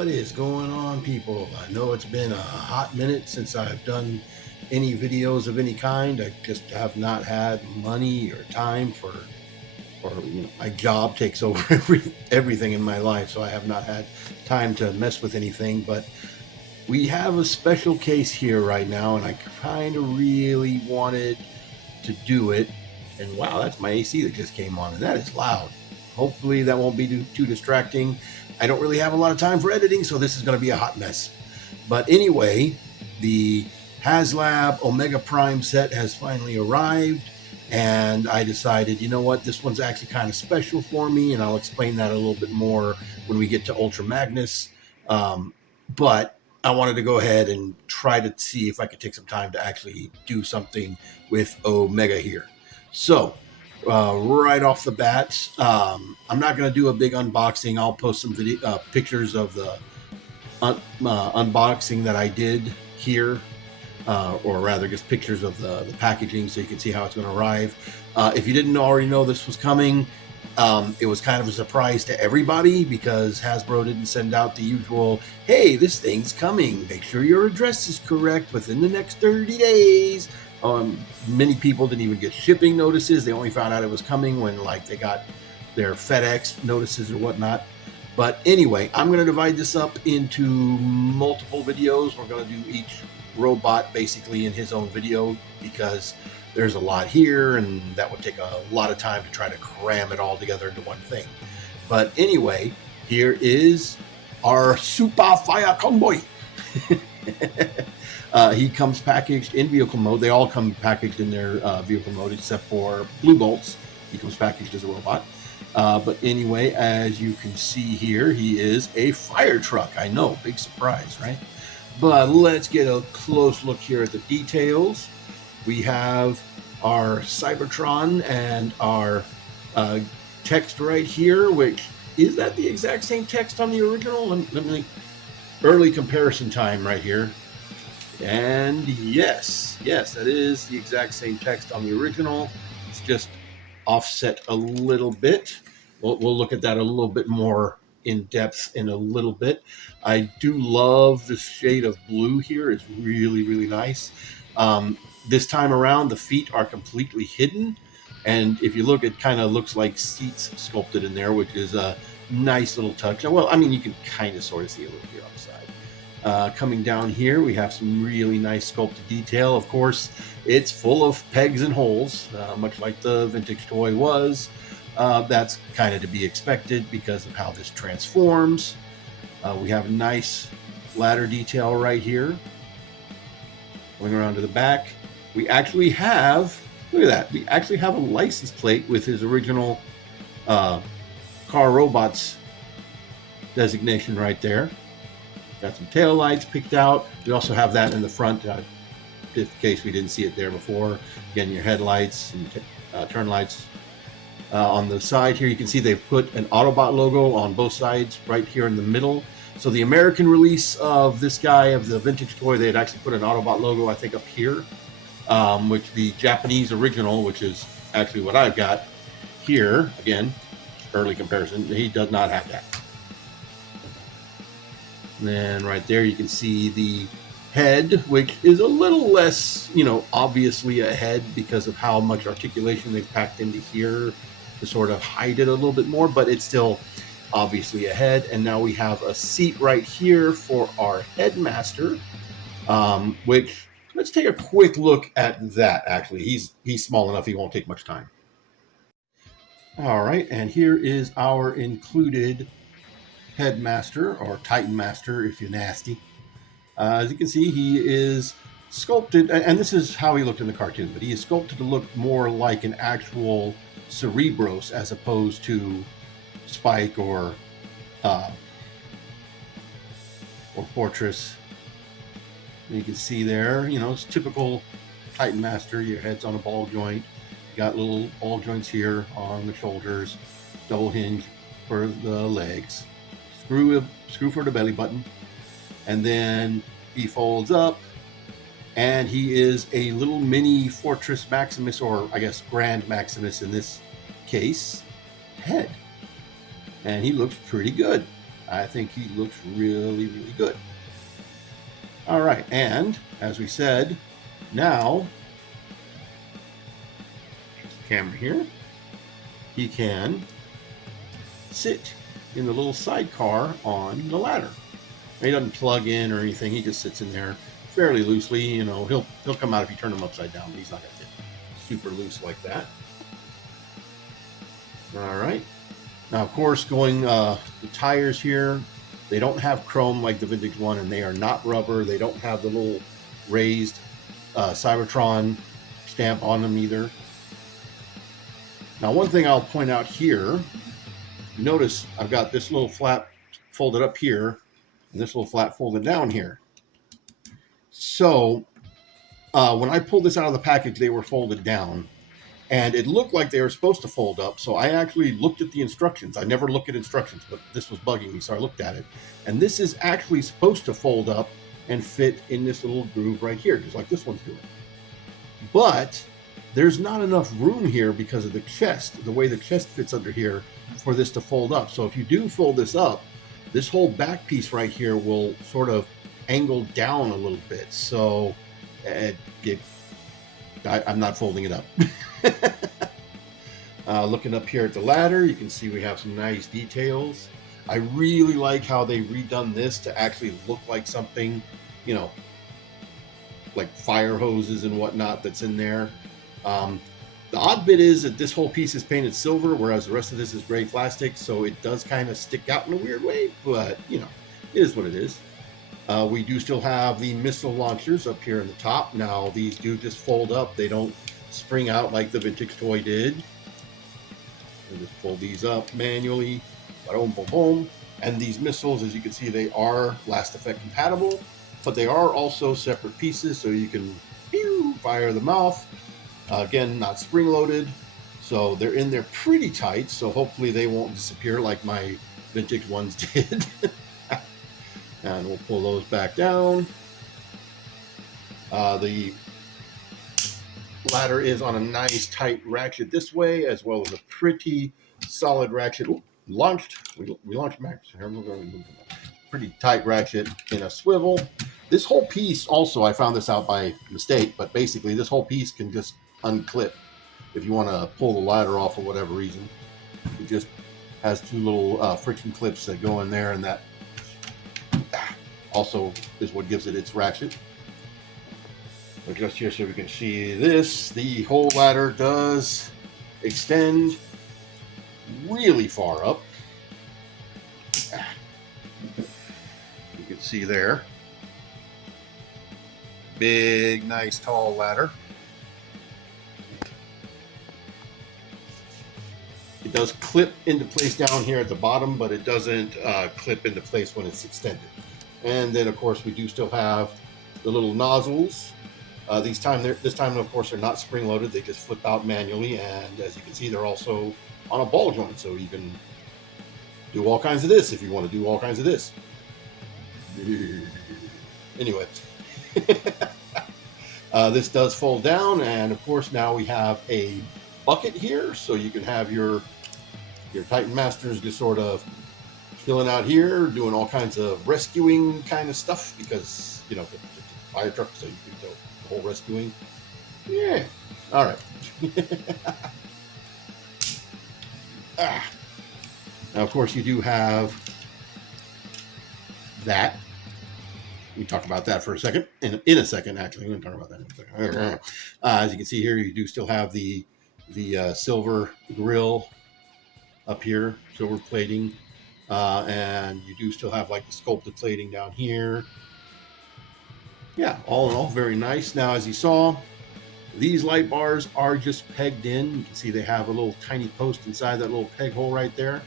What is going on, people? I know it's been a hot minute since I've done any videos of any kind. I just have not had money or time or my job takes over everything in my life, so I have not had time to mess with anything. But we have a special case here right now, and I kind of really wanted to do it. And wow, that's my AC that just came on, and that is loud. Hopefully that won't be too distracting. I don't really have a lot of time for editing, so this is going to be a hot mess. But anyway, the HasLab Omega Prime set has finally arrived, and I decided, you know what, this one's actually kind of special for me, and I'll explain that a little bit more when we get to Ultra Magnus. But I wanted to go ahead and try to see if I could take some time to actually do something with Omega here. So right off the bat, I'm not going to do a big unboxing. I'll post some pictures of the unboxing that I did here, or rather just pictures of the packaging so you can see how it's going to arrive. If you didn't already know this was coming, it was kind of a surprise to everybody because Hasbro didn't send out the usual, hey, this thing's coming, make sure your address is correct within the next 30 days. Many people didn't even get shipping notices. They only found out it was coming when they got their FedEx notices or whatnot. But anyway, I'm going to divide this up into multiple videos. We're going to do each robot basically in his own video because there's a lot here and that would take a lot of time to try to cram it all together into one thing. But anyway, here is our Super Fire Convoy. He comes packaged in vehicle mode. They all come packaged in their vehicle mode except for Blue Bolts. He comes packaged as a robot. But anyway, as you can see here, he is a fire truck. I know, big surprise, right? But let's get a close look here at the details. We have our Cybertron and our text right here, which is that the exact same text on the original? Let me early comparison time right here. And yes, that is the exact same text on the original. It's just offset a little bit. We'll look at that a little bit more in depth in a little bit. I do love the shade of blue here. It's really, really nice. This time around, the feet are completely hidden. And if you look, it kind of looks like seats sculpted in there, which is a nice little touch. Well, I mean, you can kind of sort of see a little here on the side. Coming down here, we have some really nice sculpted detail. Of course, it's full of pegs and holes, much like the vintage toy was. That's kind of to be expected because of how this transforms. We have a nice ladder detail right here. Going around to the back, we actually have, look at that, we actually have a license plate with his original Car Robots designation right there. Got some tail lights picked out. We also have that in the front, in case we didn't see it there before. Again, your headlights and turn lights. On the side here, you can see they've put an Autobot logo on both sides right here in the middle. So the American release of this guy, of the vintage toy, they had actually put an Autobot logo, I think, up here. Which the Japanese original, which is actually what I've got here, again, early comparison, he does not have that. And then right there you can see the head, which is a little less, obviously a head because of how much articulation they've packed into here to sort of hide it a little bit more, but it's still obviously a head. And now we have a seat right here for our headmaster, which, let's take a quick look at that. Actually, he's small enough, he won't take much time. All right, and here is our included Headmaster, or Titan Master if you're nasty. As you can see, he is sculpted, and this is how he looked in the cartoon, but he is sculpted to look more like an actual Cerebros as opposed to Spike or Fortress. And you can see there, it's typical Titan Master. Your head's on a ball joint. You got little ball joints here on the shoulders, double hinge for the legs. Screw for the belly button, and then he folds up, and he is a little mini Fortress Maximus, or I guess Grand Maximus in this case, head, and he looks pretty good. I think he looks really, really good. All right, and as we said, now, camera here, he can sit in the little sidecar on the ladder. He doesn't plug in or anything. He just sits in there fairly loosely. You know, he'll come out if you turn him upside down. He's not going to get super loose like that. All right. Now, of course, going the tires here, they don't have chrome like the vintage one, and they are not rubber. They don't have the little raised Cybertron stamp on them either. Now, one thing I'll point out here, notice I've got this little flap folded up here, and this little flap folded down here. So when I pulled this out of the package, they were folded down. And it looked like they were supposed to fold up. So I actually looked at the instructions. I never look at instructions, but this was bugging me. So I looked at it. And this is actually supposed to fold up and fit in this little groove right here, just like this one's doing. But there's not enough room here because of the chest, the way the chest fits under here, for this to fold up. So if you do fold this up, this whole back piece right here will sort of angle down a little bit. So I'm not folding it up. Looking up here at the ladder, you can see we have some nice details. I really like how they redone this to actually look like something, you know, like fire hoses and whatnot that's in there. The odd bit is that this whole piece is painted silver, whereas the rest of this is gray plastic, so it does kind of stick out in a weird way, but, you know, it is what it is. We do still have the missile launchers up here in the top. Now, these do just fold up. They don't spring out like the vintage toy did. We'll just fold these up manually. Boom, boom, boom. And these missiles, as you can see, they are Last Effect compatible, but they are also separate pieces, so you can fire them off. Again, not spring-loaded, so they're in there pretty tight, so hopefully they won't disappear like my vintage ones did. And we'll pull those back down. The ladder is on a nice tight ratchet this way, as well as a pretty solid ratchet. Ooh, launched. We launched Max. Pretty tight ratchet in a swivel. This whole piece also, I found this out by mistake, but basically this whole piece can just unclip if you want to pull the ladder off for whatever reason. It just has two little friction clips that go in there, and that also is what gives it its ratchet. Just here so we can see this. The whole ladder does extend really far up. You can see there. Big, nice, tall ladder. It does clip into place down here at the bottom, but it doesn't clip into place when it's extended. And then, of course, we do still have the little nozzles. This time, of course, they're not spring-loaded. They just flip out manually, and as you can see, they're also on a ball joint, so you can do all kinds of this if you want to do all kinds of this. Anyway, this does fold down, and of course, now we have a bucket here, so you can have your Titan Masters just sort of filling out here, doing all kinds of rescuing kind of stuff, because, you know, it's a fire truck, so you can do the whole rescuing. Yeah. All right. Now, of course, you do have that. We talk about that for a second. In a second, actually. We're going to talk about that in a second. As you can see here, you do still have the silver grill up here, silver plating. And you do still have like the sculpted plating down here. Yeah, all in all, very nice. Now, as you saw, these light bars are just pegged in. You can see they have a little tiny post inside that little peg hole right there.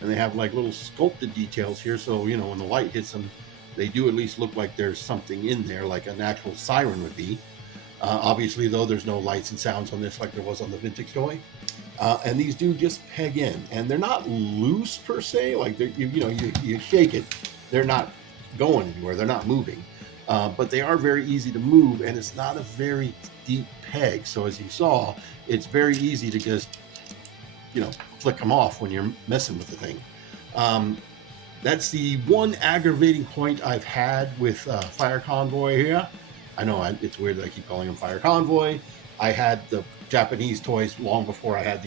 And they have like little sculpted details here. So, you know, when the light hits them, they do at least look like there's something in there, like an actual siren would be. Obviously, though, there's no lights and sounds on this like there was on the vintage toy. And these do just peg in, and they're not loose per se. Like you shake it, they're not going anywhere. They're not moving, but they are very easy to move, and it's not a very deep peg. So as you saw, it's very easy to just flick them off when you're messing with the thing. That's the one aggravating point I've had with Fire Convoy here. I know it's weird that I keep calling him Fire Convoy. I had the Japanese toys long before I had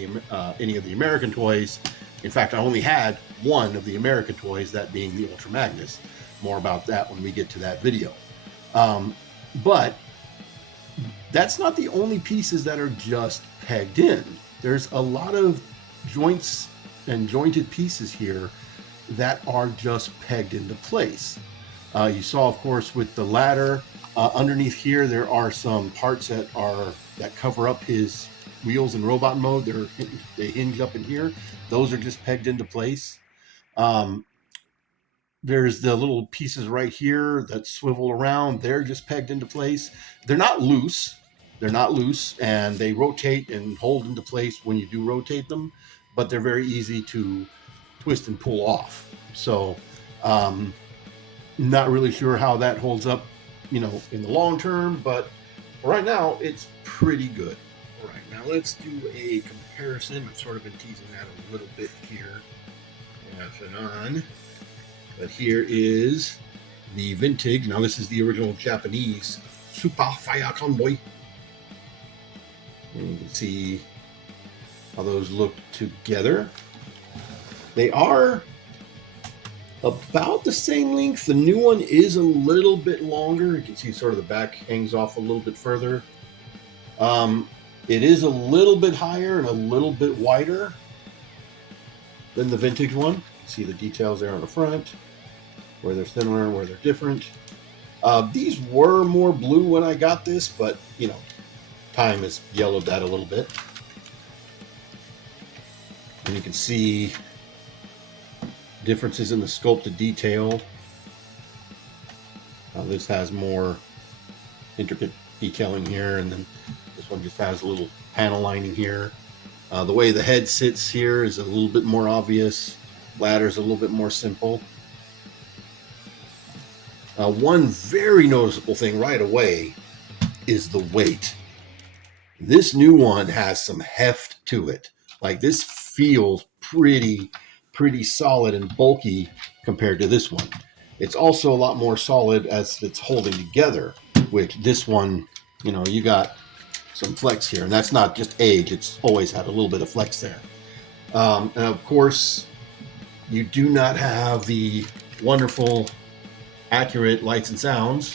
any of the American toys. In fact, I only had one of the American toys, that being the Ultra Magnus. More about that when we get to that video. But that's not the only pieces that are just pegged in. There's a lot of joints and jointed pieces here that are just pegged into place. You saw, of course, with the ladder, underneath here, there are some parts that cover up his wheels in robot mode. They hinge up in here. Those are just pegged into place. There's the little pieces right here that swivel around. They're just pegged into place. They're not loose. And they rotate and hold into place when you do rotate them, but they're very easy to twist and pull off. So, not really sure how that holds up, in the long term, but right now it's pretty good. All right, now let's do a comparison. I've sort of been teasing that a little bit here, off and on. But here is the vintage. Now this is the original Japanese Super Fire Convoy. And you can see how those look together. They are about the same length. The new one is a little bit longer. You can see sort of the back hangs off a little bit further. It is a little bit higher and a little bit wider than the vintage one. You can see the details there on the front, where they're similar and where they're different. These were more blue when I got this, but time has yellowed that a little bit. And you can see differences in the sculpted detail. This has more intricate detailing here, and then this one just has a little panel lining here. The way the head sits here is a little bit more obvious. Ladder's a little bit more simple. One very noticeable thing right away is the weight. This new one has some heft to it. Like, this feels pretty solid and bulky compared to this one. It's also a lot more solid as it's holding together, which this one, you got some flex here, and that's not just age. It's always had a little bit of flex there. And of course, you do not have the wonderful, accurate lights and sounds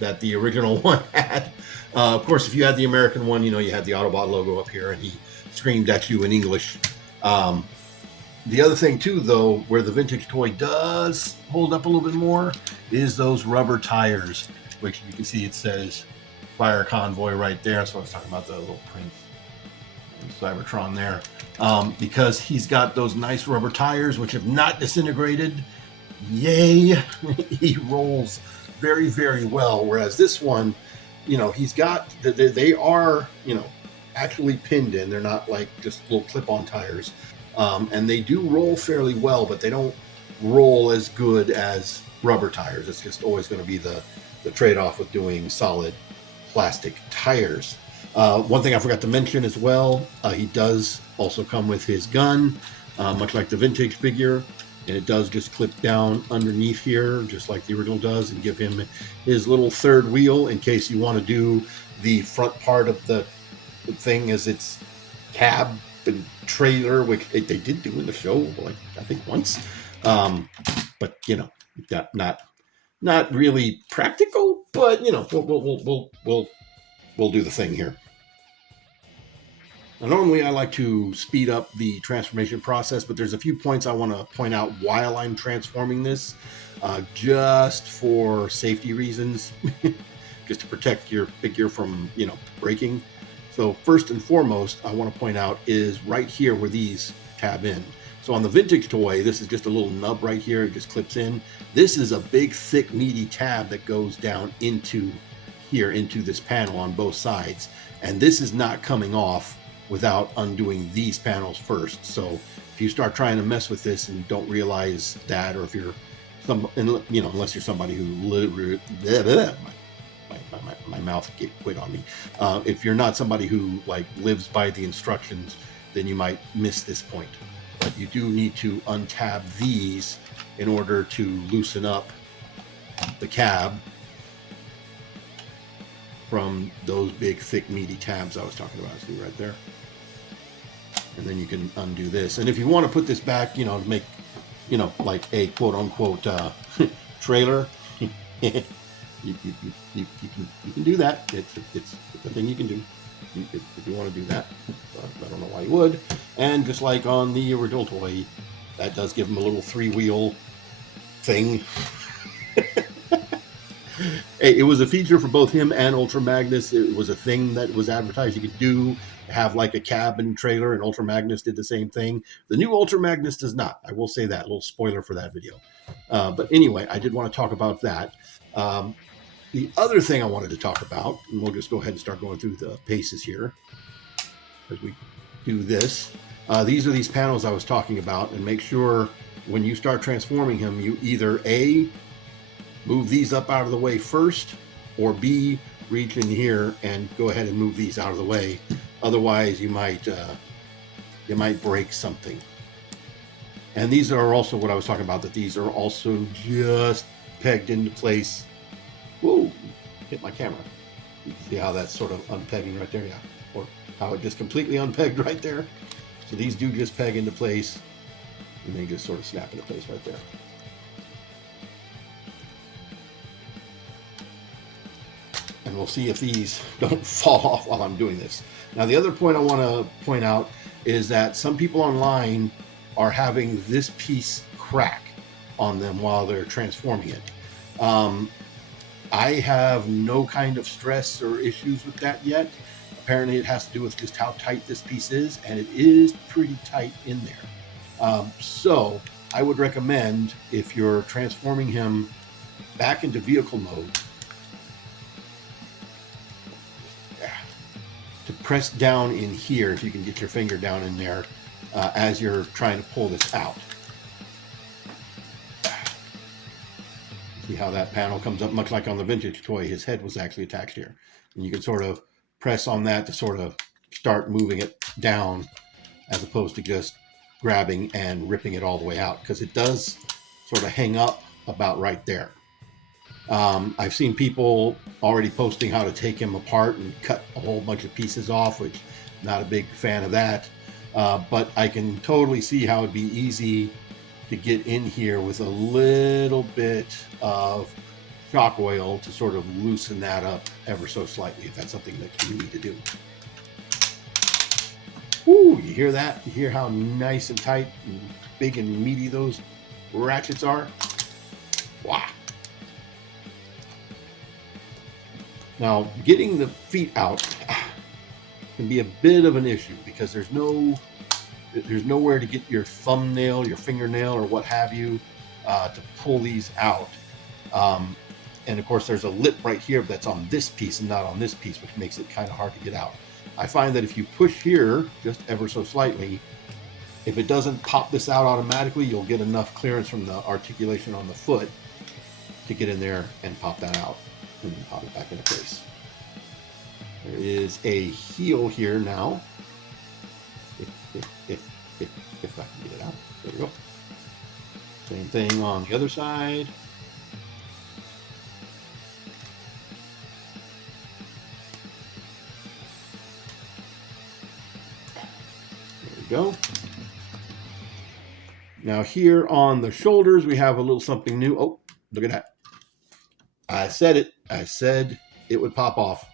that the original one had. Of course, if you had the American one, you had the Autobot logo up here, and he screamed at you in English. The other thing, too, though, where the vintage toy does hold up a little bit more, is those rubber tires, which you can see it says Fire Convoy right there. That's what I was talking about, the little print Cybertron there. Because he's got those nice rubber tires, which have not disintegrated. Yay! He rolls very, very well. Whereas this one, he's got, they are, actually pinned in. They're not like just little clip-on tires. And they do roll fairly well, but they don't roll as good as rubber tires. It's just always going to be the trade-off with doing solid plastic tires. One thing I forgot to mention as well, he does also come with his gun, much like the vintage figure. And it does just clip down underneath here, just like the original does, and give him his little third wheel in case you want to do the front part of the thing as its cab and trailer, which they did do in the show, like I think once. But not really practical. But we'll do the thing here. Now, normally I like to speed up the transformation process, but there's a few points I want to point out while I'm transforming this, just for safety reasons, just to protect your figure from, breaking. So first and foremost, I want to point out is right here where these tab in. So on the vintage toy, this is just a little nub right here. It just clips in. This is a big, thick, meaty tab that goes down into here, into this panel on both sides. And this is not coming off without undoing these panels first. So if you start trying to mess with this and don't realize that, or if you're unless you're somebody who my mouth quit on me. If you're not somebody who lives by the instructions, then you might miss this point. but you do need to untab these in order to loosen up the cab from those big, thick, meaty tabs I was talking about. See right there? And then you can undo this. And if you want to put this back, you know, to make, you know, like a quote-unquote trailer, you can do that. It's a thing you can do if you want to do that. I don't know why you would. And just like on the original toy, that does give them a little 3-wheel thing. It was a feature for both him and Ultra Magnus. It was a thing that was advertised you could do, have like a cabin trailer, and Ultra Magnus did the same thing. The new Ultra Magnus does not. I will say that. A little spoiler for that video. But anyway, I did want to talk about that. The other thing I wanted to talk about, and we'll just go ahead and start going through the paces here as we do this. These are these panels I was talking about, and make sure when you start transforming him, you either A, move these up out of the way first, or B, reach in here and go ahead and move these out of the way. Otherwise, you might break something. And these are also what I was talking about, that these are also just pegged into place. Whoa, hit my camera. You can see how that's sort of unpegging right there, yeah. Or how it just completely unpegged right there. So these do just peg into place, and they just sort of snap into place right there. And we'll see if these don't fall off while I'm doing this. Now, the other point I want to point out is that some people online are having this piece crack on them while they're transforming it. I have no kind of stress or issues with that yet. Apparently it has to do with just how tight this piece is, and it is pretty tight in there. So I would recommend, if you're transforming him back into vehicle mode, to press down in here, if you can get your finger down in there as you're trying to pull this out. See how that panel comes up, much like on the vintage toy, his head was actually attached here. And you can sort of press on that to sort of start moving it down, as opposed to just grabbing and ripping it all the way out, because it does sort of hang up about right there. I've seen people already posting how to take him apart and cut a whole bunch of pieces off, which I'm not a big fan of that. But I can totally see how it'd be easy to get in here with a little bit of shock oil to sort of loosen that up ever so slightly, if that's something that you need to do. Ooh, you hear that? You hear how nice and tight and big and meaty those ratchets are? Wow. Now, getting the feet out can be a bit of an issue, because there's nowhere to get your thumbnail, your fingernail, or what have you to pull these out. And of course, there's a lip right here that's on this piece and not on this piece, which makes it kind of hard to get out. I find that if you push here just ever so slightly, if it doesn't pop this out automatically, you'll get enough clearance from the articulation on the foot to get in there and pop that out and then pop it back into place. There is a heel here now. If I can get it out. There we go. Same thing on the other side. There we go. Now here on the shoulders, we have a little something new. Oh, look at that. I said it. I said it would pop off.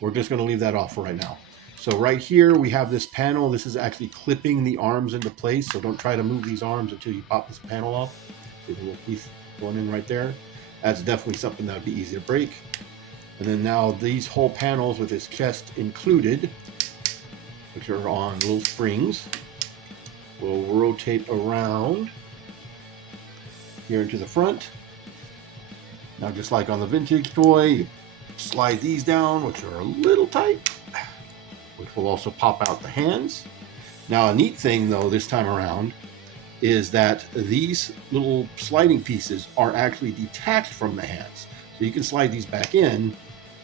We're just going to leave that off for right now. So right here, we have this panel. This is actually clipping the arms into place. So don't try to move these arms until you pop this panel off. There's a little piece going in right there. That's definitely something that would be easy to break. And then now these whole panels with his chest included, which are on little springs, will rotate around here into the front. Now, just like on the vintage toy, you slide these down, which are a little tight, which will also pop out the hands. Now, a neat thing, though, this time around, is that these little sliding pieces are actually detached from the hands. So you can slide these back in,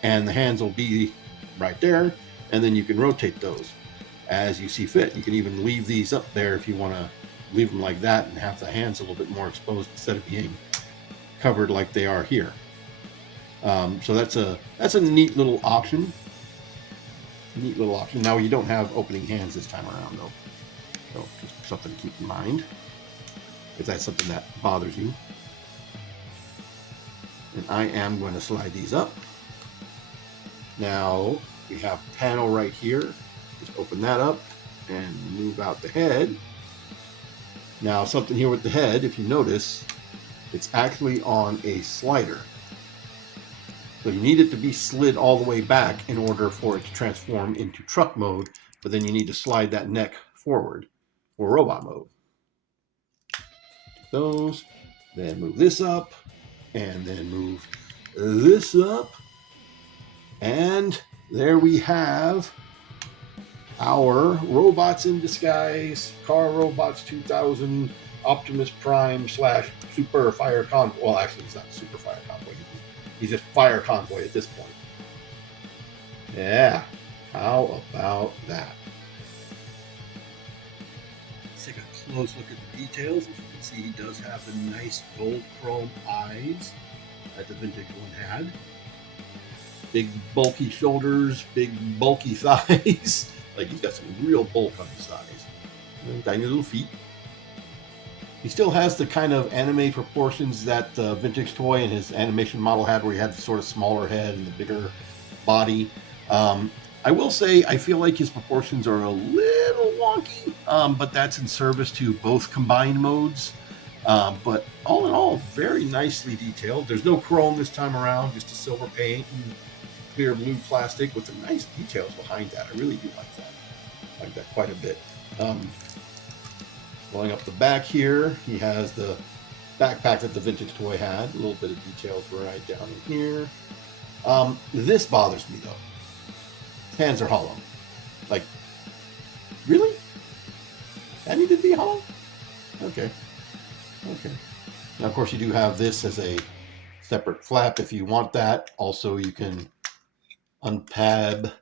and the hands will be right there, and then you can rotate those as you see fit. You can even leave these up there if you want to leave them like that and have the hands a little bit more exposed instead of being covered like they are here. So that's a neat little option. Now you don't have opening hands this time around though, so just something to keep in mind if that's something that bothers you. And I am going to slide these up. Now we have a panel right here. Just open that up and move out the head. Now something here with the head, if you notice, it's actually on a slider. So you need it to be slid all the way back in order for it to transform into truck mode, but then you need to slide that neck forward for robot mode. Those, then move this up, and then move this up, and there we have our Robots in Disguise Car Robots 2000 Optimus Prime / Super Fire Convoy. Well, actually, he's not Super Fire Convoy. He's just Fire Convoy at this point. Yeah, how about that? Let's take a close look at the details. As you can see, he does have the nice gold chrome eyes that the vintage one had. Big bulky shoulders, big bulky thighs. Like he's got some real bulk on his thighs. And tiny little feet. He still has the kind of anime proportions that the vintage toy and his animation model had, where he had the sort of smaller head and the bigger body. I will say I feel like his proportions are a little wonky, but that's in service to both combined modes. But all in all, very nicely detailed. There's no chrome this time around, just a silver paint and clear blue plastic with the nice details behind that. I really do like that. I like that quite a bit. Going up the back here, he has the backpack that the vintage toy had. A little bit of details right down in here. This bothers me though. His hands are hollow. Like, really? That needed to be hollow? Okay. Okay. Now, of course, you do have this as a separate flap if you want that. Also, you can untab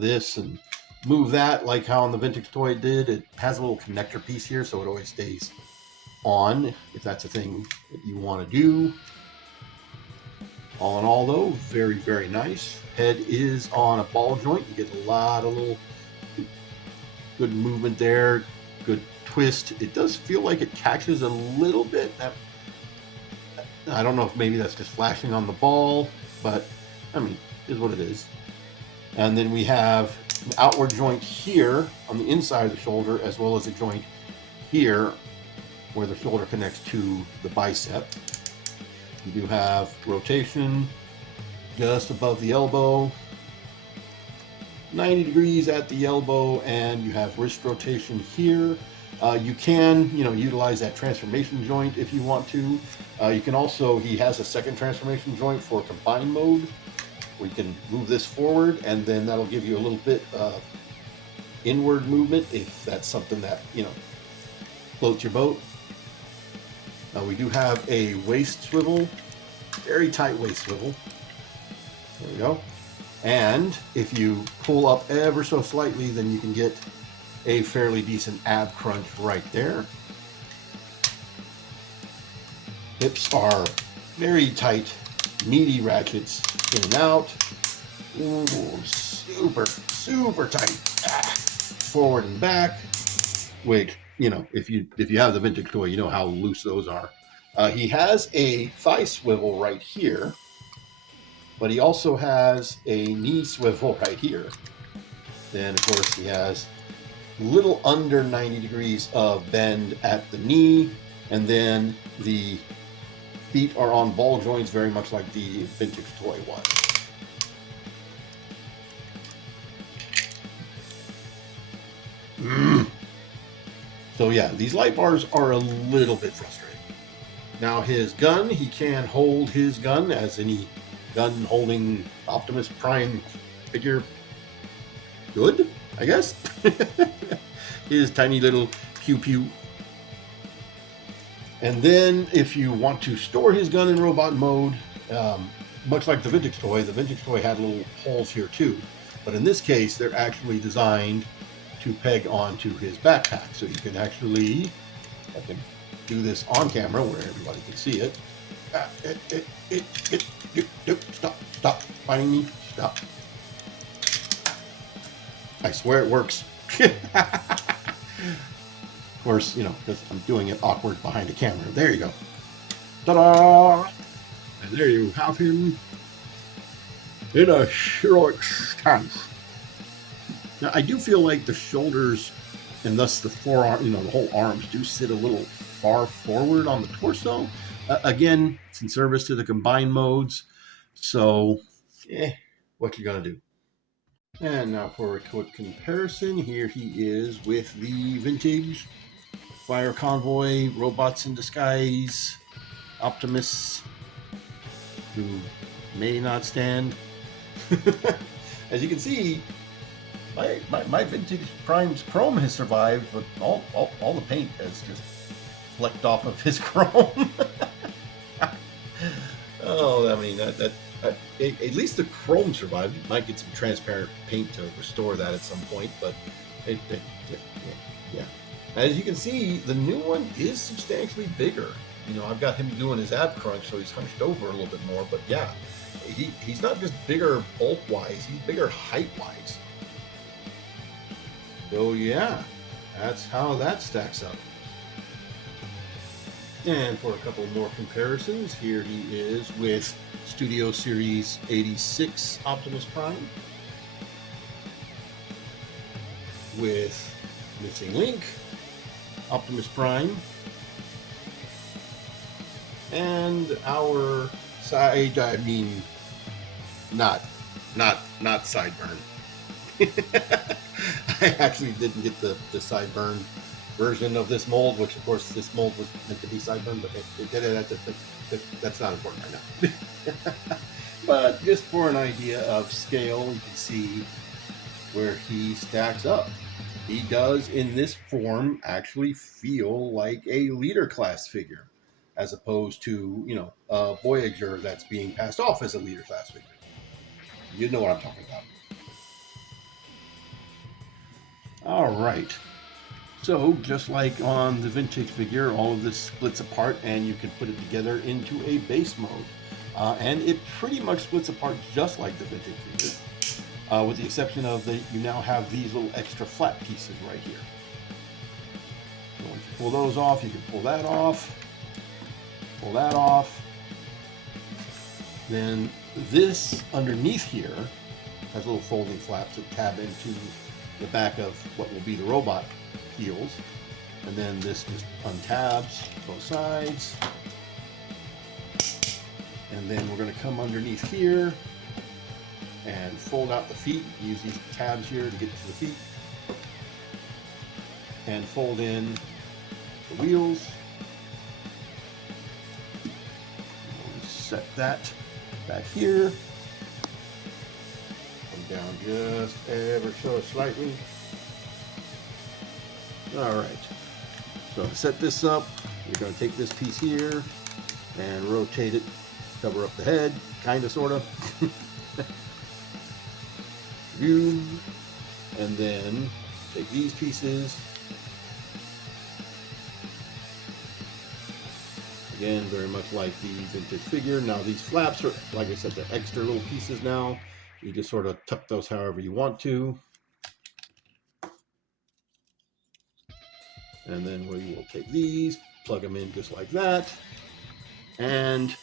this and move that like how on the vintage toy did. It has a little connector piece here, so it always stays on if that's a thing that you want to do. All in all, though, very, very nice. Head is on a ball joint. You get a lot of little good movement there, good twist. It does feel like it catches a little bit. I don't know if maybe that's just flashing on the ball, but I mean, is what it is. And then we have an outward joint here on the inside of the shoulder, as well as a joint here where the shoulder connects to the bicep. You do have rotation just above the elbow, 90 degrees at the elbow, and you have wrist rotation here. You can, utilize that transformation joint if you want to. You can also, he has a second transformation joint for combined mode, where you can move this forward, and then that'll give you a little bit of inward movement if that's something that, floats your boat. We do have a waist swivel, very tight waist swivel. There we go. And if you pull up ever so slightly, then you can get a fairly decent ab crunch right there. Hips are very tight, meaty ratchets in and out. Ooh, super, super tight. Forward and back. Which, if you have the vintage toy, you know how loose those are. He has a thigh swivel right here, but he also has a knee swivel right here. Then, of course, he has a little under 90 degrees of bend at the knee, and then the feet are on ball joints, very much like the vintage toy was. So yeah, these light bars are a little bit frustrating. Now his gun, he can hold his gun as any gun-holding Optimus Prime figure good, I guess. His tiny little pew-pew. And then if you want to store his gun in robot mode, much like the vintage toy had little holes here too. But in this case, they're actually designed to peg onto his backpack. So you can actually I can do this on camera where everybody can see it. Stop fighting me. Stop. I swear it works. Of course, you know, because I'm doing it awkward behind a camera. There you go. Ta-da! And there you have him in a heroic stance. Now, I do feel like the shoulders and thus the forearm, you know, the whole arms do sit a little far forward on the torso. Again, it's in service to the combined modes. So, what you gonna do? And now for a quick comparison, here he is with the vintage Fire Convoy, Robots in Disguise, Optimus, who may not stand. As you can see, my vintage Prime's chrome has survived, but all the paint has just flecked off of his chrome. Oh, I mean, at least the chrome survived. You might get some transparent paint to restore that at some point, but yeah. As you can see, the new one is substantially bigger. You know, I've got him doing his ab crunch, so he's hunched over a little bit more, but yeah, he's not just bigger bulk-wise, he's bigger height-wise. So yeah, that's how that stacks up. And for a couple more comparisons, here he is with Studio Series 86 Optimus Prime, with Missing Link, Optimus Prime, and our side, I mean, not sideburn. I actually didn't get the sideburn version of this mold, which of course this mold was meant to be sideburn, but that's not important right now. But just for an idea of scale, you can see where he stacks up. He does, in this form, actually feel like a leader class figure, as opposed to, you know, a Voyager that's being passed off as a leader class figure. You know what I'm talking about. All right. So, just like on the vintage figure, all of this splits apart and you can put it together into a base mode. And it pretty much splits apart just like the vintage figure, with the exception of you now have these little extra flat pieces right here. So once you pull those off, you can pull that off, Then this underneath here has little folding flaps that tab into the back of what will be the robot heels, and then this just untabs both sides, and then we're going to come underneath here and fold out the feet. Use these tabs here to get to the feet, and fold in the wheels. Set that back here, come down just ever so slightly. All right, so to set this up, you're going to take this piece here and rotate it, cover up the head, kind of, sort of. View, and then take these pieces. Again, very much like the vintage figure. Now these flaps are, like I said, they're extra little pieces now. You just sort of tuck those however you want to. And then we will take these, plug them in just like that, and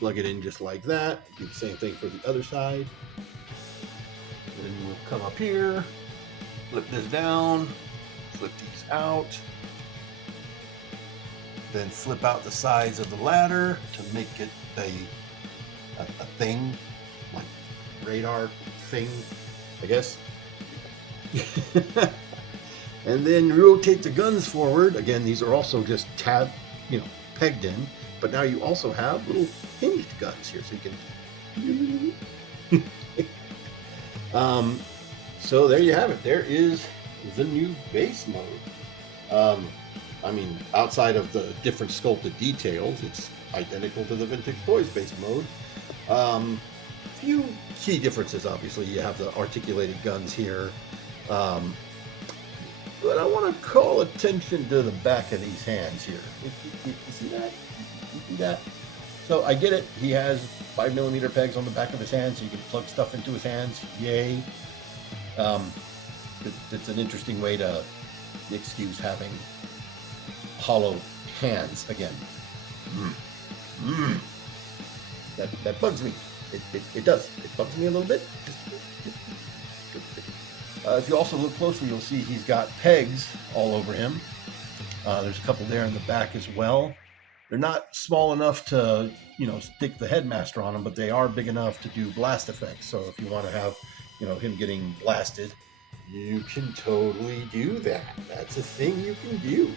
plug it in just like that. Do the same thing for the other side. Then we'll come up here, flip this down, flip these out, then flip out the sides of the ladder to make it a thing, like radar thing, I guess. And then rotate the guns forward. Again, these are also just pegged in, but now you also have little hinged guns here, so you can. So there you have it. There is the new base mode. I mean, outside of the different sculpted details, it's identical to the vintage toys base mode. Few key differences, obviously. You have the articulated guns here. But I want to call attention to the back of these hands here. You see that? You see that? So I get it. He has 5mm pegs on the back of his hands, so you can plug stuff into his hands. Yay. It's an interesting way to excuse having hollow hands again. That bugs me. It does. It bugs me a little bit. If you also look closely, you'll see he's got pegs all over him. There's a couple there in the back as well. They're not small enough to, stick the headmaster on them, but they are big enough to do blast effects. So if you want to have, him getting blasted, you can totally do that. That's a thing you can do.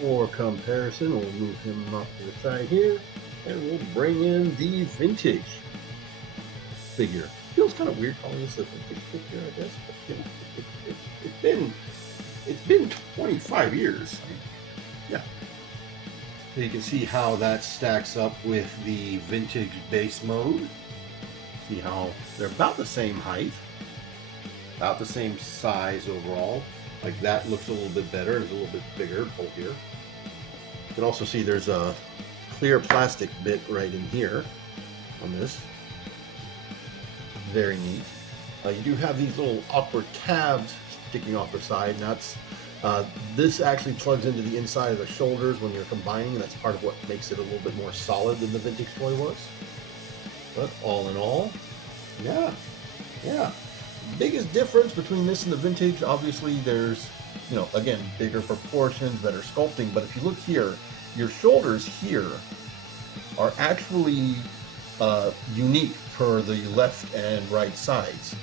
For comparison, we'll move him off to the side here, and we'll bring in the vintage figure. Feels kind of weird calling this a vintage figure, I guess. But, it's been 25 years. Yeah. So you can see how that stacks up with the vintage base mode. See how they're about the same height, about the same size overall. Like that looks a little bit better. It's a little bit bigger, bulkier. You can also see there's a clear plastic bit right in here on this. Very neat. You do have these little awkward tabs sticking off the side, and that's this actually plugs into the inside of the shoulders when you're combining. That's part of what makes it a little bit more solid than the vintage toy was. But all in all, yeah. Biggest difference between this and the vintage, obviously there's, again, bigger proportions, better sculpting. But if you look here, your shoulders here are actually unique per the left and right sides.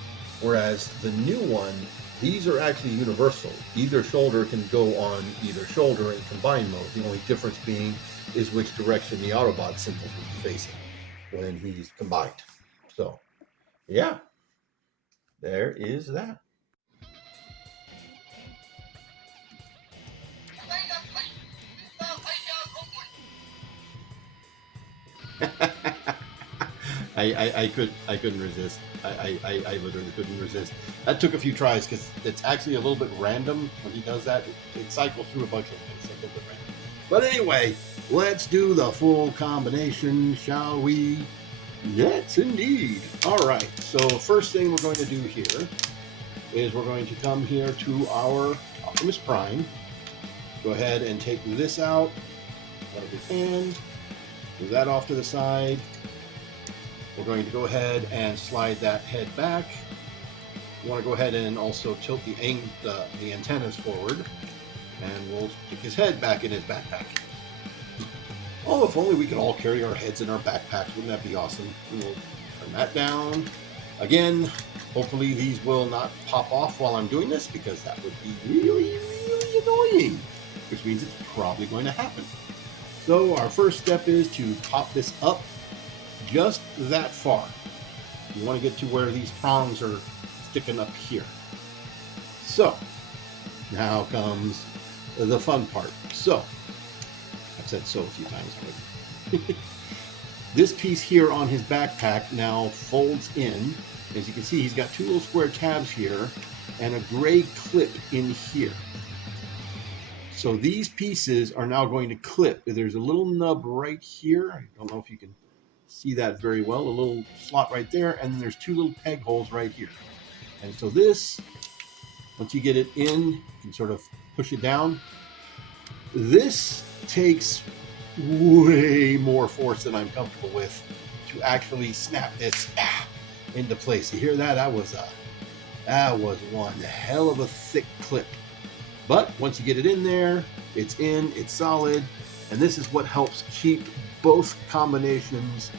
Whereas the new one, these are actually universal. Either shoulder can go on either shoulder in combined mode. The only difference being is which direction the Autobot symbols will be facing when he's combined. So, yeah, there is that. I couldn't resist. I literally couldn't resist. That took a few tries because it's actually a little bit random when he does that. It cycles through a bunch of things. It's a little bit random. But anyway, let's do the full combination, shall we? Yes, indeed. All right. So first thing we're going to do here is we're going to come here to our Optimus Prime. Go ahead and take this out of his hand. Move that off to the side. We're going to go ahead and slide that head back. You want to go ahead and also tilt the antennas forward, and we'll stick his head back in his backpack. Oh, if only we could all carry our heads in our backpacks. Wouldn't that be awesome? We'll turn that down. Again, hopefully these will not pop off while I'm doing this, because that would be really, really annoying, which means it's probably going to happen. So our first step is to pop this up just that far. You want to get to where these prongs are sticking up here. So now comes the fun part. So I've said so a few times already. This piece here on his backpack now folds in. As you can see, he's got two little square tabs here and a gray clip in here. So these pieces are now going to clip. There's a little nub right here. I don't know if you can see that very well. A little slot right there, and then there's two little peg holes right here. And so this, once you get it in, you can sort of push it down. This takes way more force than I'm comfortable with to actually snap this into place. You hear that? That was one hell of a thick clip. But once you get it in there, it's solid, and this is what helps keep both combinations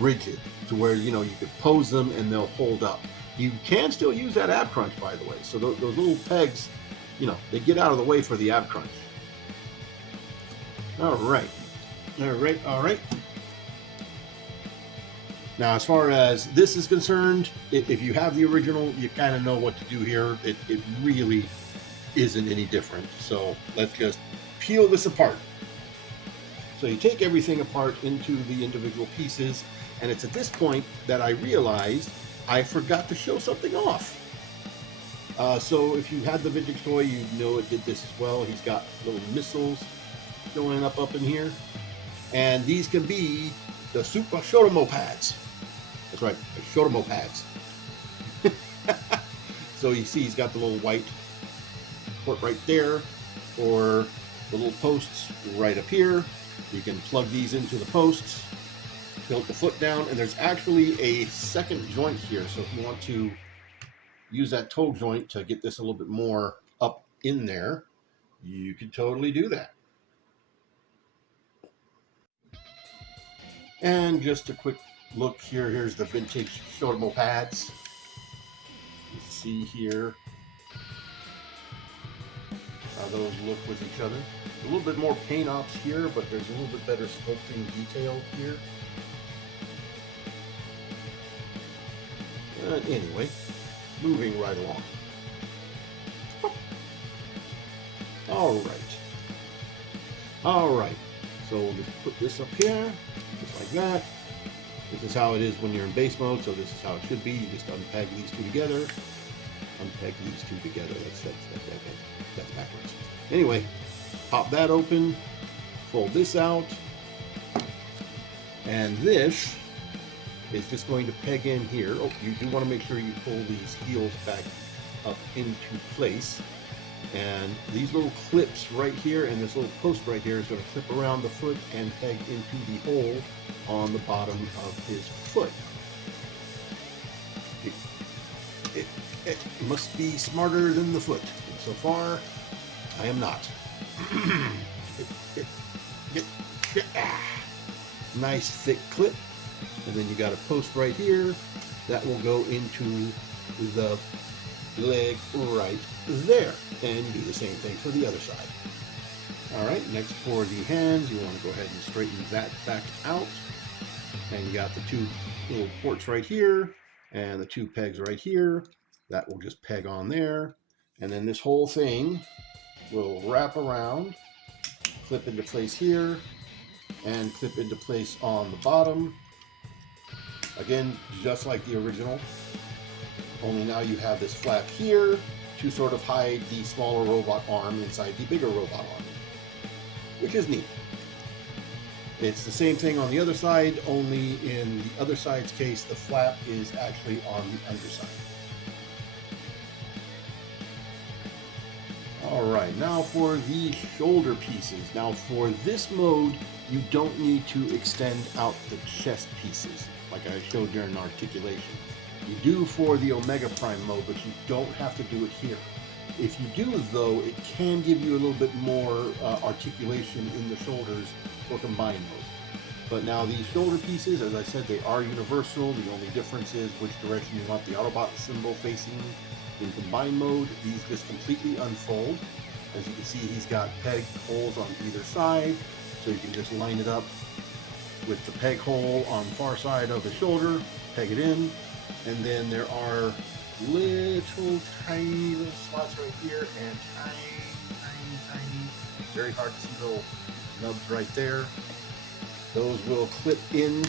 rigid to where you could pose them and they'll hold up. You can still use that ab crunch, by the way. So those little pegs, they get out of the way for the ab crunch. All right. Now, as far as this is concerned, if you have the original, you kind of know what to do here. It really isn't any different. So let's just peel this apart. So you take everything apart into the individual pieces, and it's at this point that I realized I forgot to show something off. So if you had the vintage toy, you know it did this as well. He's got little missiles going up in here. And these can be the Super Shotomo pads. That's right, the Shotomo pads. So you see he's got the little white port right there, or the little posts right up here. You can plug these into the posts, tilt the foot down, and there's actually a second joint here. So if you want to use that toe joint to get this a little bit more up in there, you could totally do that. And just a quick look here. Here's the vintage Shotomo pads. You see here how those look with each other. A little bit more paint ops here, but there's a little bit better sculpting detail here. Anyway, moving right along. All right. So we'll just put this up here, just like that. This is how it is when you're in base mode, so this is how it should be. You just unpeg these two together. Unpeg these two together. That's backwards. Anyway, pop that open, fold this out, and this is just going to peg in here. Oh, you do want to make sure you pull these heels back up into place. And these little clips right here and this little post right here is going to clip around the foot and peg into the hole on the bottom of his foot. It must be smarter than the foot. And so far, I am not. Nice thick clip. And then you got a post right here that will go into the leg right there, and you do the same thing for the other side. All right, next for the hands, you want to go ahead and straighten that back out, and you got the two little ports right here and the two pegs right here. That will just peg on there, and then this whole thing will wrap around, clip into place here, and clip into place on the bottom. Again, just like the original, only now you have this flap here to sort of hide the smaller robot arm inside the bigger robot arm, which is neat. It's the same thing on the other side, only in the other side's case, the flap is actually on the underside. All right, now for the shoulder pieces. Now for this mode, you don't need to extend out the chest pieces, like I showed during articulation. You do for the Omega Prime mode, but you don't have to do it here. If you do, though, it can give you a little bit more articulation in the shoulders for combined mode. But now these shoulder pieces, as I said, they are universal. The only difference is which direction you want the Autobot symbol facing. In combined mode, these just completely unfold. As you can see, he's got peg holes on either side, so you can just line it up with the peg hole on the far side of the shoulder, peg it in. And then there are little tiny little slots right here and tiny, very hard to see little nubs right there. Those will clip in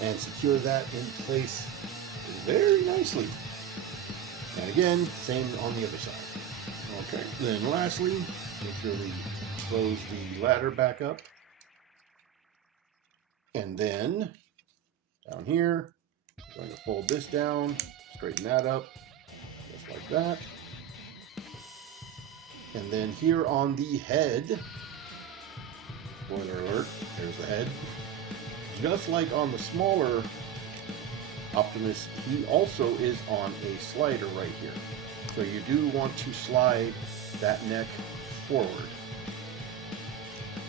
and secure that in place very nicely. And again, same on the other side. Okay, then lastly, make sure we close the ladder back up. And then down here, I'm going to fold this down, straighten that up, just like that. And then here on the head, spoiler alert, there's the head. Just like on the smaller Optimus, he also is on a slider right here. So you do want to slide that neck forward.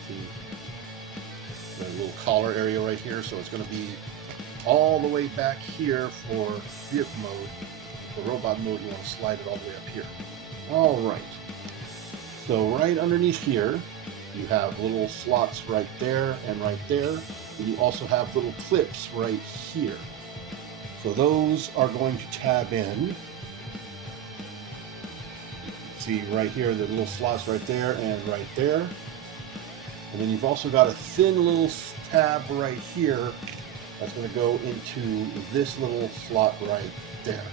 See the little collar area right here, so it's going to be all the way back here for vehicle mode. For robot mode, you want to slide it all the way up here. All right. So right underneath here, you have little slots right there and right there. And you also have little clips right here. So those are going to tab in. See right here, the little slots right there and right there. And then you've also got a thin little tab right here that's going to go into this little slot right there.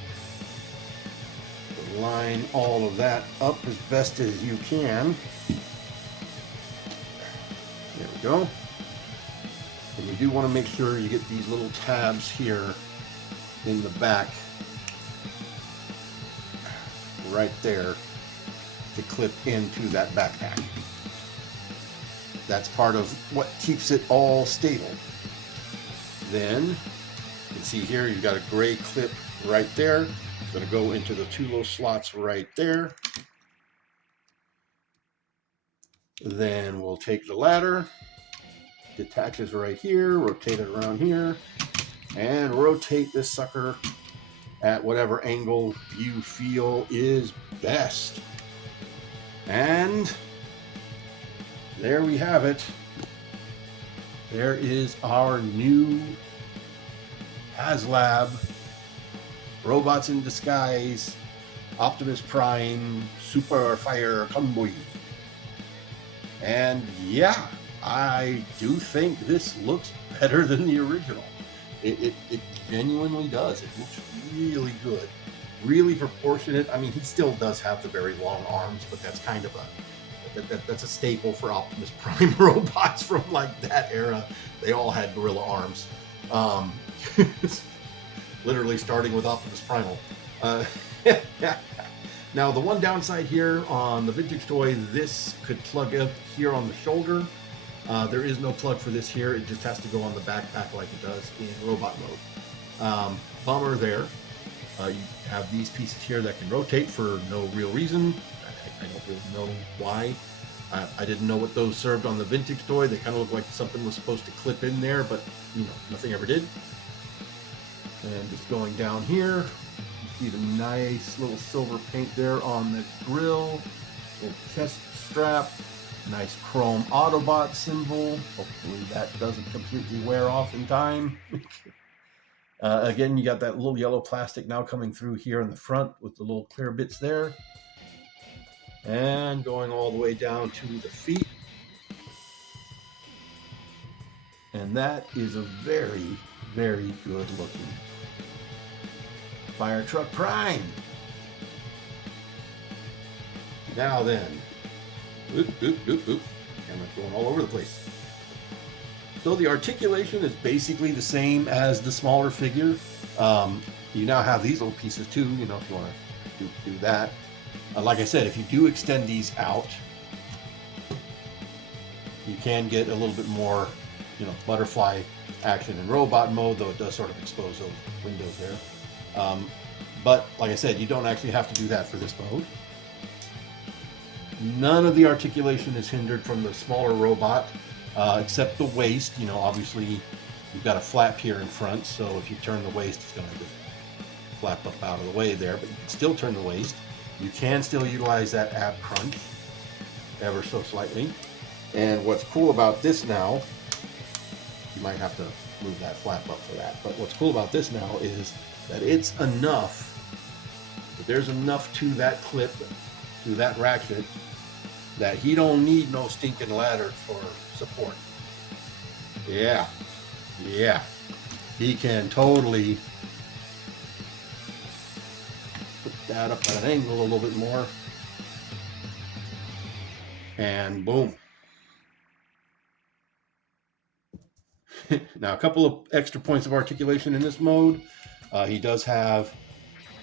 So line all of that up as best as you can. There we go. And you do want to make sure you get these little tabs here in the back, right there, to clip into that backpack. That's part of what keeps it all stable. Then you can see here you've got a gray clip right there. It's going to go into the two little slots right there. Then we'll take the ladder, detaches right here, rotate it around here, and rotate this sucker at whatever angle you feel is best. And there we have it. There is our new HasLab Robots in Disguise Optimus Prime Super Fire Convoy. And yeah, I do think this looks better than the original. It genuinely does. It looks really good, really proportionate. I mean, he still does have the very long arms, but that's kind of that's a staple for Optimus Prime robots from like that era. They all had gorilla arms, literally starting with Optimus Primal. Now, the one downside here on the vintage toy, this could plug up here on the shoulder. There is no plug for this here. It just has to go on the backpack like it does in robot mode. Bummer there. You have these pieces here that can rotate for no real reason. I don't really know why. I didn't know what those served on the vintage toy. They kind of look like something was supposed to clip in there, but you know, nothing ever did. And just going down here, you see the nice little silver paint there on the grill, little chest strap, nice chrome Autobot symbol. Hopefully that doesn't completely wear off in time. Again, you got that little yellow plastic now coming through here in the front with the little clear bits there. And going all the way down to the feet. And that is a very, very good looking Fire Truck Prime. Now then, camera's going all over the place. So the articulation is basically the same as the smaller figure. You now have these little pieces too, you know, if you want to do that. Like I said, if you do extend these out, you can get a little bit more, you know, butterfly action in robot mode, though it does sort of expose those windows there. But like I said, you don't actually have to do that for this mode. None of the articulation is hindered from the smaller robot, except the waist. You know, obviously you've got a flap here in front, so if you turn the waist, it's going to just flap up out of the way there, but you can still turn the waist. You can still utilize that ab crunch ever so slightly. And what's cool about this now, you might have to move that flap up for that, but what's cool about this now is that it's enough, that there's enough to that clip, to that ratchet, that he don't need no stinking ladder for support. Yeah, he can totally put that up at an angle a little bit more, and boom. Now, a couple of extra points of articulation in this mode. He does have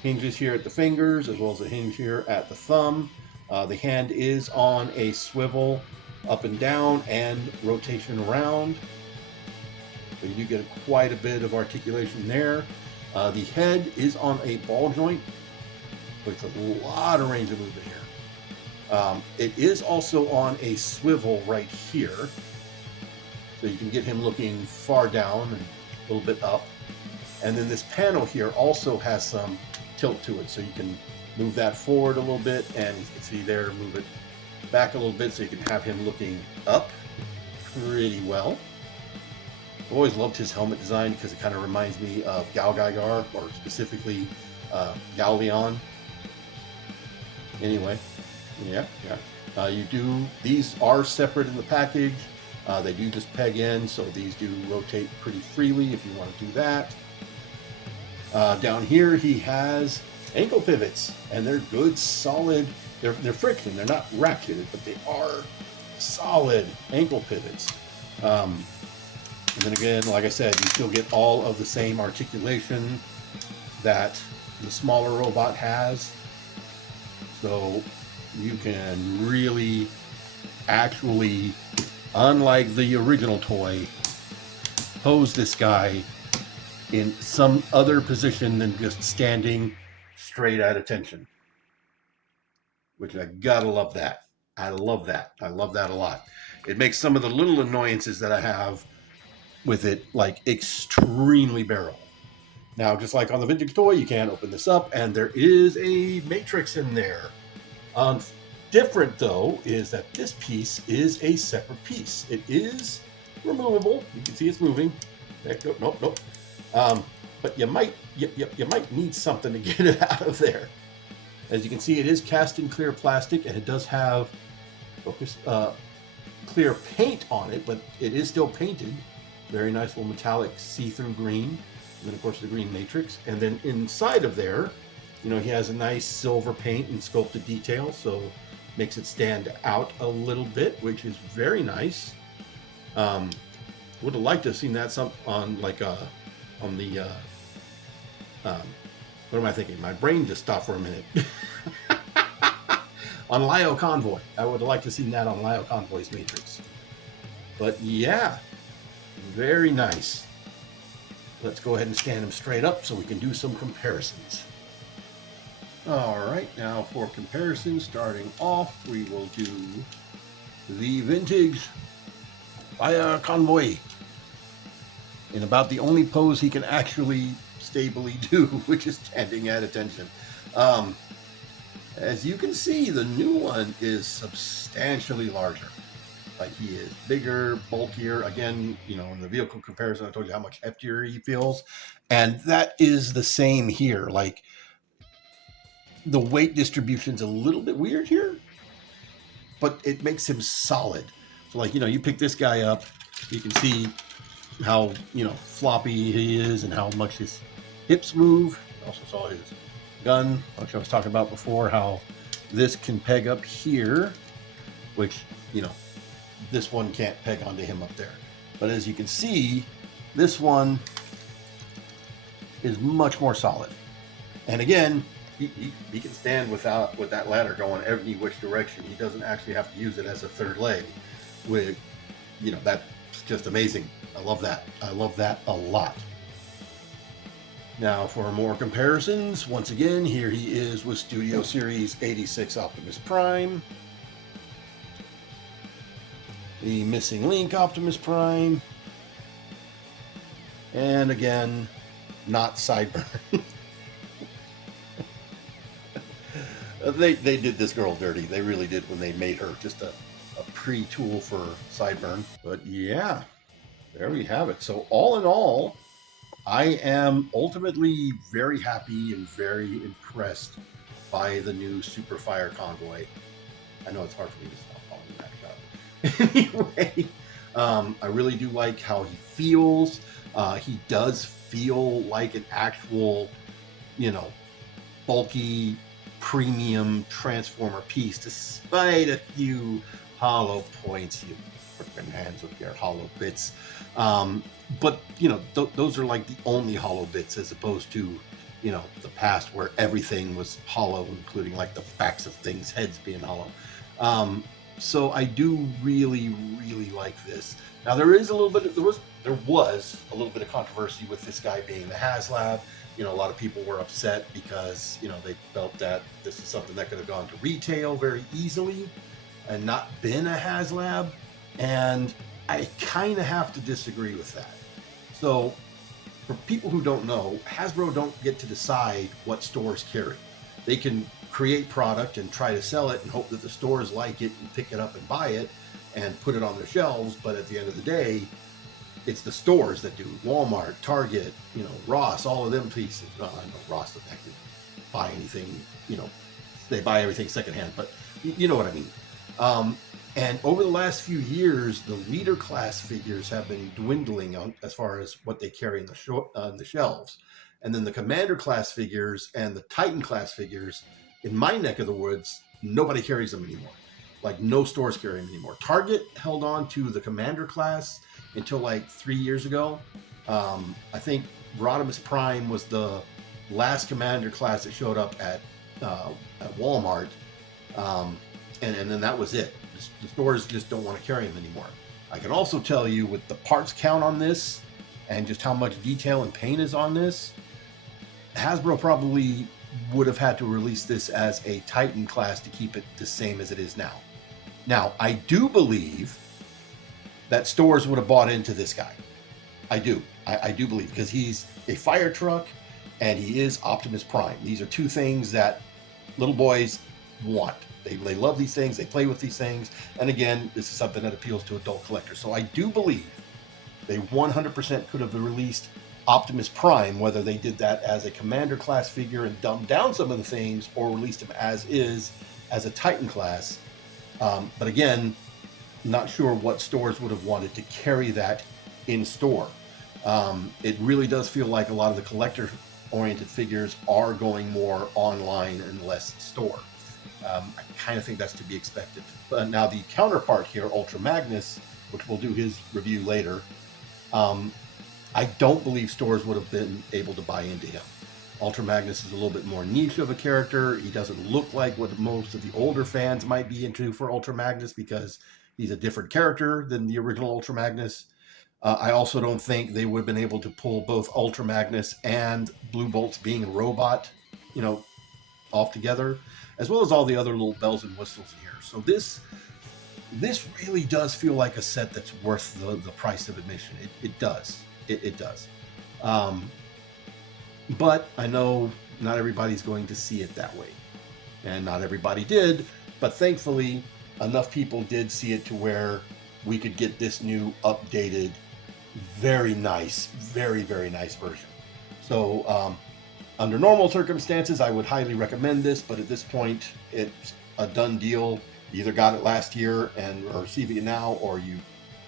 hinges here at the fingers, as well as a hinge here at the thumb. The hand is on a swivel up and down and rotation around. So you do get quite a bit of articulation there. The head is on a ball joint, so it's a lot of range of movement here. It is also on a swivel right here, so you can get him looking far down and a little bit up. And then this panel here also has some tilt to it, so you can move that forward a little bit, and you can see there, move it back a little bit so you can have him looking up pretty well. I've always loved his helmet design because it kind of reminds me of Gal Gaigar, or specifically Galleon. Anyway, yeah. These are separate in the package. They do just peg in, so these do rotate pretty freely if you want to do that. Down here he has ankle pivots, and they're good, solid. They're friction. They're not ratcheted, but they are solid ankle pivots. And then again, like I said, you still get all of the same articulation that the smaller robot has. So you can really, actually, unlike the original toy, pose this guy in some other position than just standing straight at attention. Which I gotta love that. I love that. I love that a lot. It makes some of the little annoyances that I have with it like extremely bearable. Now, just like on the vintage toy, you can open this up and there is a matrix in there. Different though is that this piece is a separate piece. It is removable. You can see it's moving. Nope. But you might need something to get it out of there. As you can see, it is cast in clear plastic and it does have clear paint on it, but it is still painted. Very nice little metallic see-through green. And then of course the green matrix. And then inside of there, he has a nice silver paint and sculpted detail, so makes it stand out a little bit, which is very nice. Would have liked to have seen that on like on the what am I thinking? My brain just stopped for a minute. On Lio Convoy. I would have liked to have seen that on Lio Convoy's matrix. But yeah, very nice. Let's go ahead and stand him straight up so we can do some comparisons. All right, now for comparisons, starting off, we will do the vintage Lio Convoy in about the only pose he can actually stably do, which is standing at attention. As you can see, the new one is substantially larger. Like, he is bigger, bulkier. Again, in the vehicle comparison, I told you how much heftier he feels. And that is the same here. Like, the weight distribution's a little bit weird here, but it makes him solid. So, like, you pick this guy up, you can see how, floppy he is and how much his hips move. Also saw his gun, which I was talking about before, how this can peg up here, which, this one can't peg onto him up there. But as you can see, this one is much more solid. And again, he can stand with that ladder going every which direction. He doesn't actually have to use it as a third leg. With, that's just amazing. I love that. I love that a lot. Now for more comparisons, once again, here he is with Studio Series 86 Optimus Prime. The Missing Link Optimus Prime. And again, not Sideburn. They did this girl dirty. They really did when they made her just a pre-tool for Sideburn. But yeah, there we have it. So all in all, I am ultimately very happy and very impressed by the new Super Fire Convoy. I know it's hard for me to stop calling him that. Anyway, I really do like how he feels. He does feel like an actual, bulky, premium Transformer piece, despite a few hollow points. You frickin' hands with your hollow bits. But, those are like the only hollow bits, as opposed to, the past where everything was hollow, including like the backs of things, heads being hollow. So I do really, really like this. Now there was a little bit of controversy with this guy being the HasLab. A lot of people were upset because, they felt that this is something that could have gone to retail very easily and not been a HasLab. And I kind of have to disagree with that. So for people who don't know, Hasbro don't get to decide what stores carry. They can create product and try to sell it and hope that the stores like it and pick it up and buy it and put it on their shelves. But at the end of the day, it's the stores that do. Walmart, Target, Ross, all of them pieces. Well, I know Ross doesn't actually buy anything, they buy everything secondhand, but you know what I mean. And over the last few years, the leader class figures have been dwindling as far as what they carry in the shelves. And then the Commander class figures and the Titan class figures, in my neck of the woods, nobody carries them anymore. Like, no stores carry them anymore. Target held on to the Commander class until like 3 years ago. I think Optimus Prime was the last Commander class that showed up at Walmart, and then that was it. The stores just don't want to carry them anymore. I can also tell you, with the parts count on this and just how much detail and paint is on this, Hasbro probably would have had to release this as a Titan class to keep it the same as it is now. Now, I do believe that stores would have bought into this guy. I do. I do believe, because he's a fire truck and he is Optimus Prime. These are two things that little boys want. They love these things. They play with these things. And again, this is something that appeals to adult collectors. So I do believe they 100% could have released Optimus Prime, whether they did that as a Commander class figure and dumbed down some of the things, or released him as is, as a Titan class. But again, not sure what stores would have wanted to carry that in store. It really does feel like a lot of the collector-oriented figures are going more online and less store. I kind of think that's to be expected. But now the counterpart here, Ultra Magnus, which we'll do his review later, I don't believe stores would have been able to buy into him. Ultra Magnus is a little bit more niche of a character. He doesn't look like what most of the older fans might be into for Ultra Magnus, because he's a different character than the original Ultra Magnus. I also don't think they would have been able to pull both Ultra Magnus and Blue Bolts being a robot, off together, as well as all the other little bells and whistles here. So this really does feel like a set that's worth the price of admission. It does. It does. But I know not everybody's going to see it that way. And not everybody did. But thankfully, enough people did see it to where we could get this new updated, very nice, very, very nice version. So under normal circumstances, I would highly recommend this. But at this point, it's a done deal. You either got it last year and are receiving it now, or you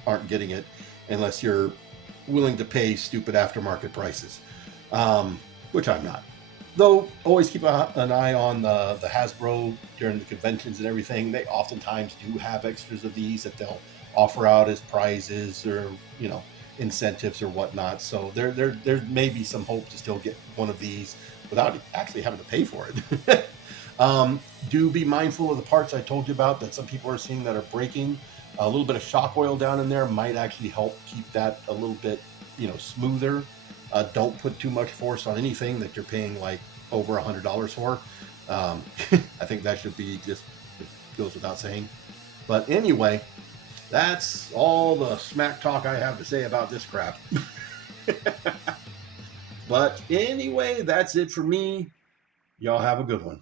aren't getting it unless you're willing to pay stupid aftermarket prices, which I'm not. Though, always keep an eye on the Hasbro during the conventions and everything. They oftentimes do have extras of these that they'll offer out as prizes or, incentives or whatnot. So there may be some hope to still get one of these without actually having to pay for it. Do be mindful of the parts I told you about that some people are seeing that are breaking. A little bit of shock oil down in there might actually help keep that a little bit, smoother. Don't put too much force on anything that you're paying like over $100 for. I think that should be just, it goes without saying. But anyway, that's all the smack talk I have to say about this crap. But anyway, that's it for me. Y'all have a good one.